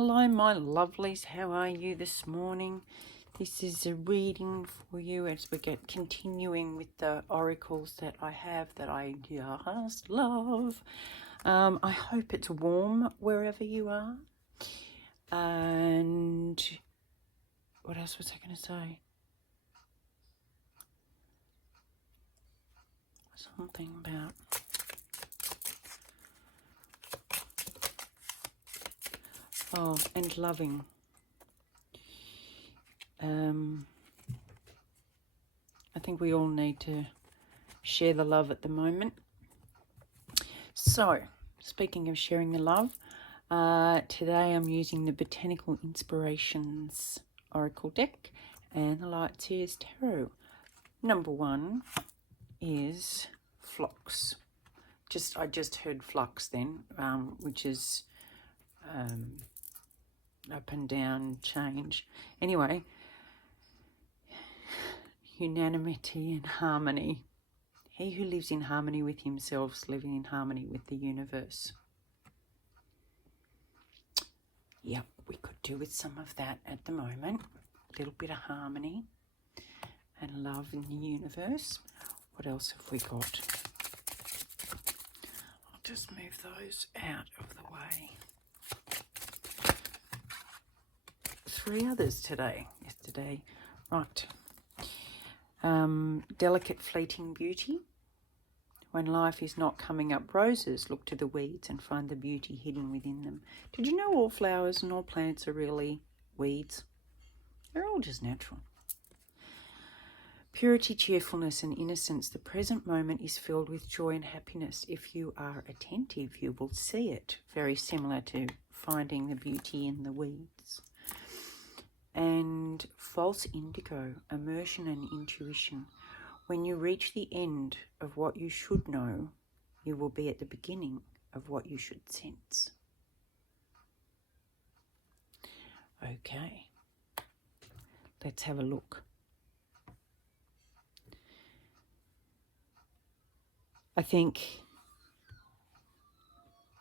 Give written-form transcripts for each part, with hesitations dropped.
Hello my lovelies, how are you this morning? This is a reading for you as we get continuing with the oracles that I have that I just love. I hope it's warm wherever you are. And what else was I going to say? Something about... Oh, and loving. I think we all need to share the love at the moment. So, speaking of sharing the love, today I'm using the Botanical Inspirations Oracle deck and the Light Seers Tarot. Number one is Phlox. I just heard flux then, which is up and down change. Anyway, unanimity and harmony. He who lives in harmony with himself is living in harmony with the universe. Yep, we could do with some of that at the moment. A little bit of harmony and love in the universe. What else have we got? I'll just move those out of the way. 3 others yesterday. Right. Delicate fleeting beauty. When life is not coming up roses, look to the weeds and find the beauty hidden within them. Did you know all flowers and all plants are really weeds? They're all just natural. Purity, cheerfulness and innocence. The present moment is filled with joy and happiness. If you are attentive, you will see it. Very similar to finding the beauty in the weeds. And false indigo, immersion and intuition. When you reach the end of what you should know, you will be at the beginning of what you should sense. Okay, let's have a look. I think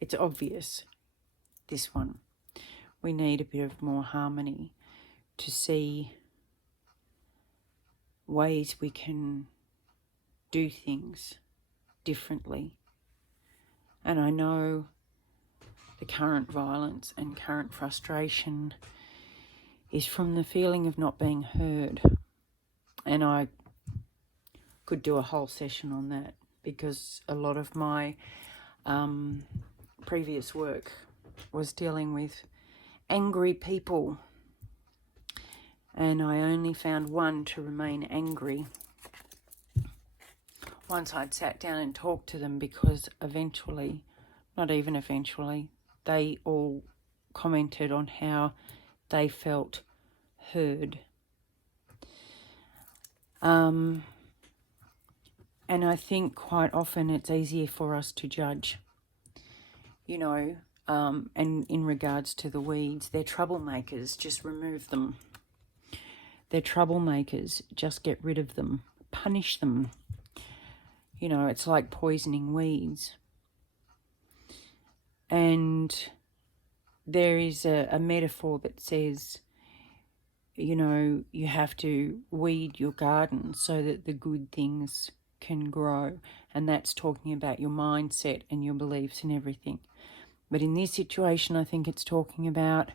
it's obvious, this one. We need a bit of more harmony to see ways we can do things differently. And I know the current violence and current frustration is from the feeling of not being heard. And I could do a whole session on that because a lot of my previous work was dealing with angry people. And I only found one to remain angry once I'd sat down and talked to them, because eventually, not even eventually, they all commented on how they felt heard. And I think quite often it's easier for us to judge, and in regards to the weeds, they're troublemakers, just remove them. They're troublemakers, just get rid of them, punish them. It's like poisoning weeds. And there is a metaphor that says, you have to weed your garden so that the good things can grow. And that's talking about your mindset and your beliefs and everything. But in this situation, I think it's talking about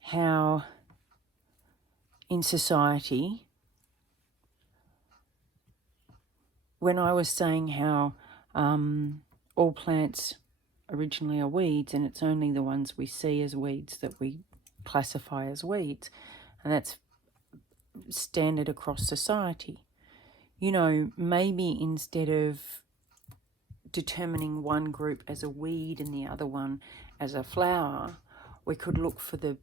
how in society, when I was saying how all plants originally are weeds, and it's only the ones we see as weeds that we classify as weeds, and that's standard across society. Maybe instead of determining one group as a weed and the other one as a flower, we could look for the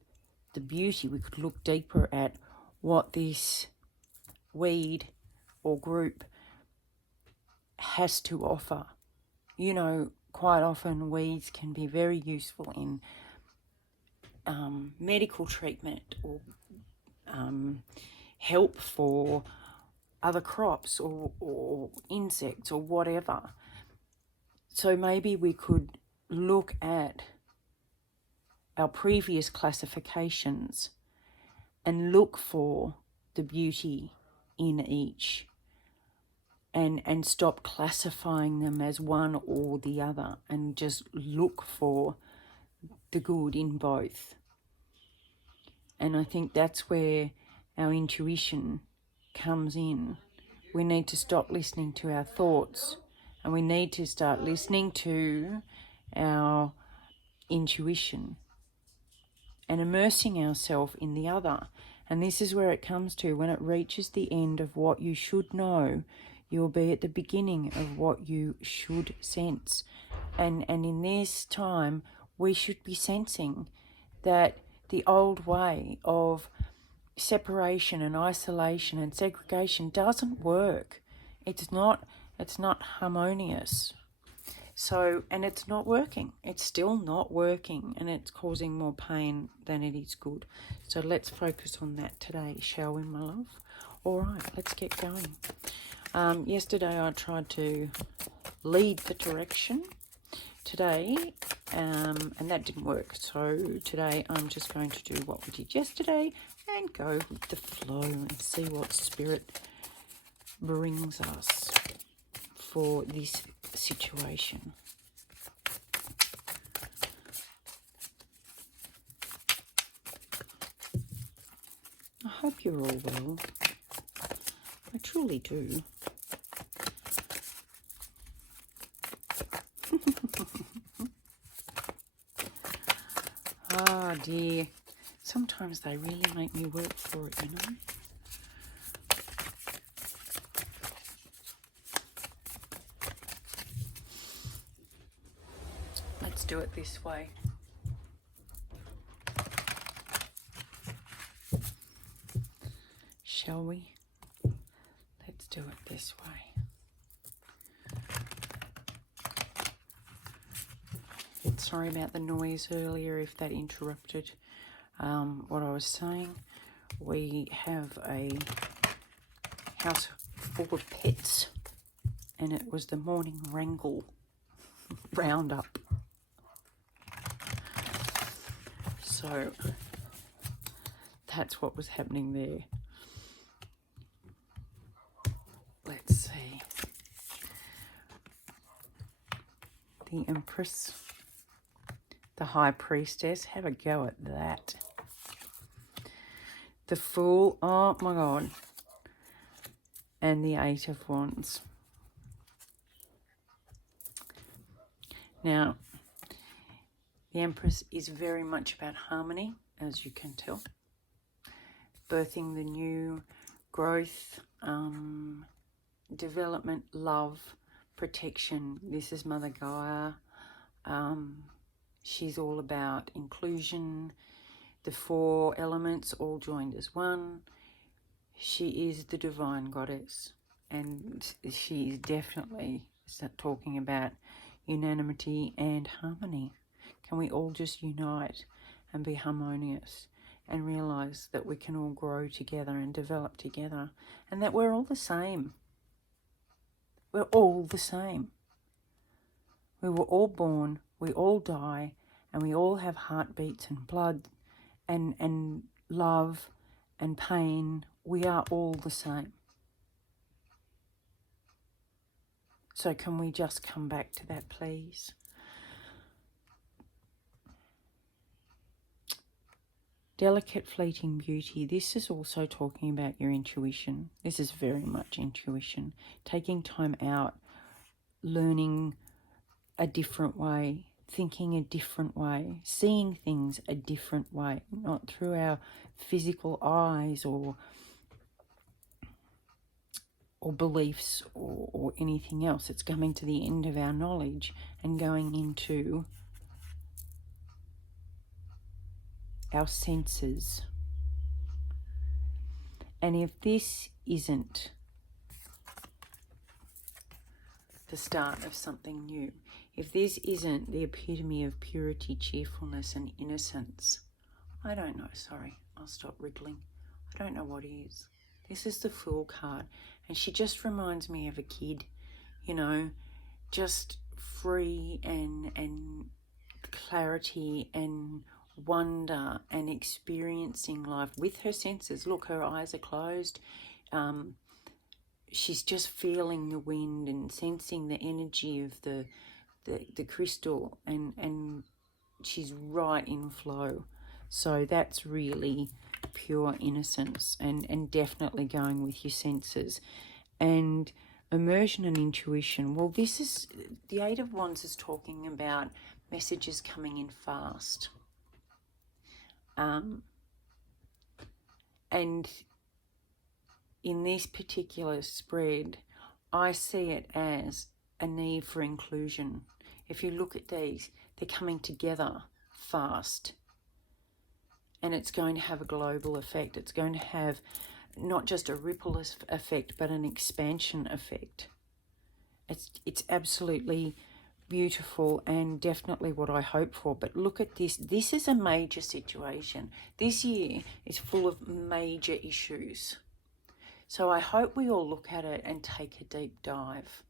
beauty. We could look deeper at what this weed or group has to offer. Quite often weeds can be very useful in medical treatment or help for other crops or insects or whatever. So maybe we could look at our previous classifications and look for the beauty in each, and stop classifying them as one or the other, and just look for the good in both. And I think that's where our intuition comes in. We need to stop listening to our thoughts, and we need to start listening to our intuition and immersing ourselves in the other. And this is where it comes to, when it reaches the end of what you should know, you'll be at the beginning of what you should sense. And in this time, we should be sensing that the old way of separation and isolation and segregation doesn't work. It's not harmonious. So, and it's not working. It's still not working, and it's causing more pain than it is good. So let's focus on that today, shall we, my love? All right, let's get going. Yesterday I tried to lead the direction. Today, and that didn't work. So today I'm just going to do what we did yesterday and go with the flow and see what Spirit brings us for this situation. I hope you're all well. I truly do. Ah, dear. Sometimes they really make me work for it, you know. Let's do it this way. Shall we? Let's do it this way. Sorry about the noise earlier if that interrupted what I was saying. We have a house full of pets, and it was the morning wrangle roundup. So that's what was happening there. Let's see. The Empress, the High Priestess, have a go at that. The Fool, oh my God. And the Eight of Wands. Now, the Empress is very much about harmony, as you can tell. Birthing the new, growth, development, love, protection. This is Mother Gaia. She's all about inclusion, the four elements all joined as one. She is the divine goddess, and she is definitely talking about unanimity and harmony. Can we all just unite and be harmonious and realise that we can all grow together and develop together, and that we're all the same. We're all the same. We were all born, we all die, and we all have heartbeats and blood and love and pain. We are all the same. So can we just come back to that, please? Delicate, fleeting beauty. This is also talking about your intuition. This is very much intuition. Taking time out, learning a different way, thinking a different way, seeing things a different way, not through our physical eyes or beliefs or anything else. It's coming to the end of our knowledge and going into our senses. And if this isn't the start of something new, if this isn't the epitome of purity, cheerfulness and innocence, I don't know, sorry, I'll stop wriggling. I don't know what is. This is the Fool card, and she just reminds me of a kid, you know, just free and clarity and wonder and experiencing life with her senses. Look, her eyes are closed. She's just feeling the wind and sensing the energy of the crystal, and she's right in flow. So that's really pure innocence, and definitely going with your senses. And immersion and intuition. Well, this is, the Eight of Wands is talking about messages coming in fast. And in this particular spread, I see it as a need for inclusion. If you look at these, they're coming together fast. And it's going to have a global effect. It's going to have not just a ripple effect, but an expansion effect. It's absolutely beautiful and definitely what I hope for. But look at this. This is a major situation. This year is full of major issues. So I hope we all look at it and take a deep dive.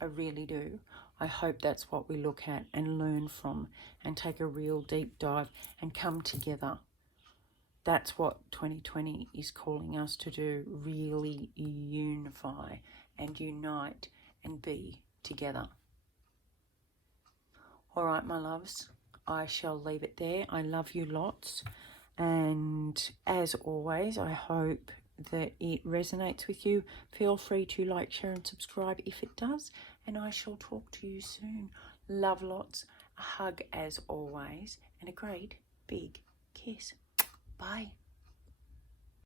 I really do. I hope that's what we look at and learn from, and take a real deep dive and come together. That's what 2020 is calling us to do, really unify and unite and be together. All right, my loves, I shall leave it there. I love you lots. And as always, I hope that it resonates with you. Feel free to like, share and subscribe if it does. And I shall talk to you soon. Love lots. A hug as always. And a great big kiss. Bye.